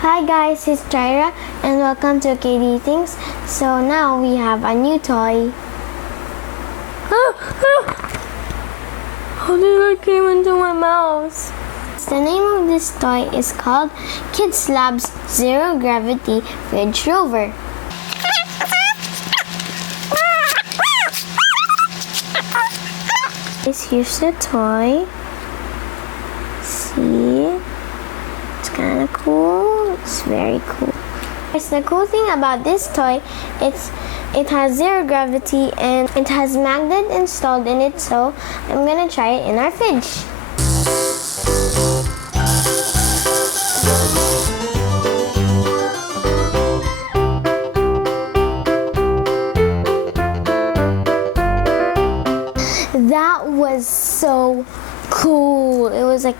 Hi guys, it's Jaira and welcome to Kiddie Things. So now we have a new toy. How did that came into my mouth? The name of this toy is called Kidzlabs Zero Gravity Fridge Rover. Here's the toy. See? It's kind of cool. It's very cool. The cool thing about this toy, it has zero gravity and it has magnet installed in it, so I'm gonna try it in our fridge. That was so cool. It was like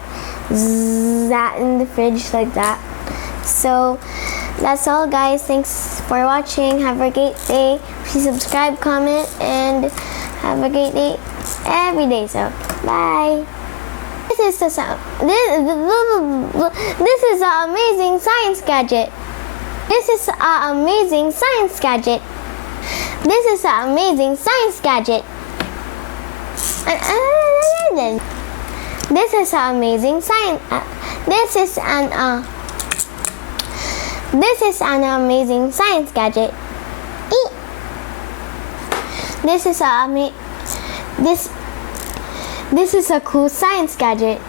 that in the fridge like that. So that's all guys. Thanks for watching. Have a great day. Please subscribe, comment, and have a great day every day. So bye. This is an amazing science gadget. This is an amazing science gadget. This is an amazing science gadget. This is an amazing science. This is an amazing science gadget. This is a cool science gadget.